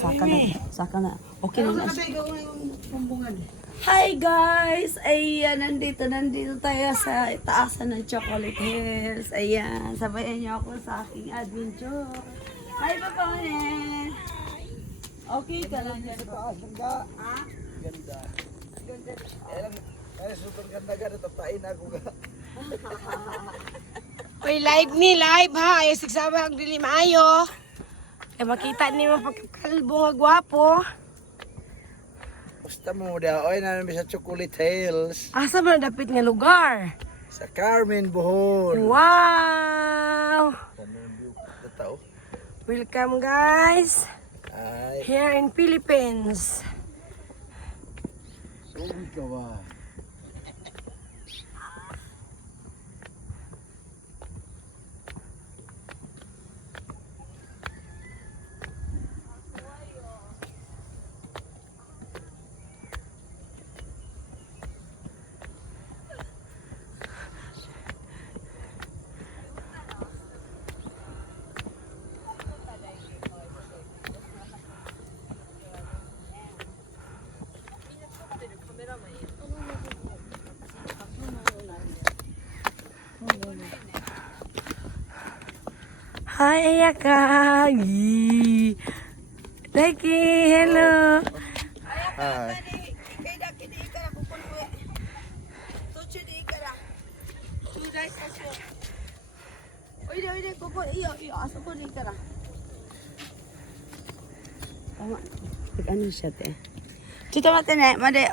Saka na. Okay na siya. Hi guys! Ayan, nandito tayo sa taasan ng Chocolate Hills. Ayan, sabayan niyo ako sa aking adventure. Hi, Papanen! Okay ka lang dyan po. Ha? Ganda. Ay, super ganda ka. Natatain ako ka. Uy, live ha. Ay, sigsabag dili maayo. Kaya makita ni mo pagkakalbo nga gwapo. Basta mo daw. Oy, namin sa Chocolate Hills. Asa ba dapit nga lugar? Sa Carmen, Bohol. Wow! Tao. Welcome guys. Ay, Here in Philippines. sorry ka ba? Hi, Ayaka. Daki, hello. Ay. Ano siya, te? Chuta mate na, made,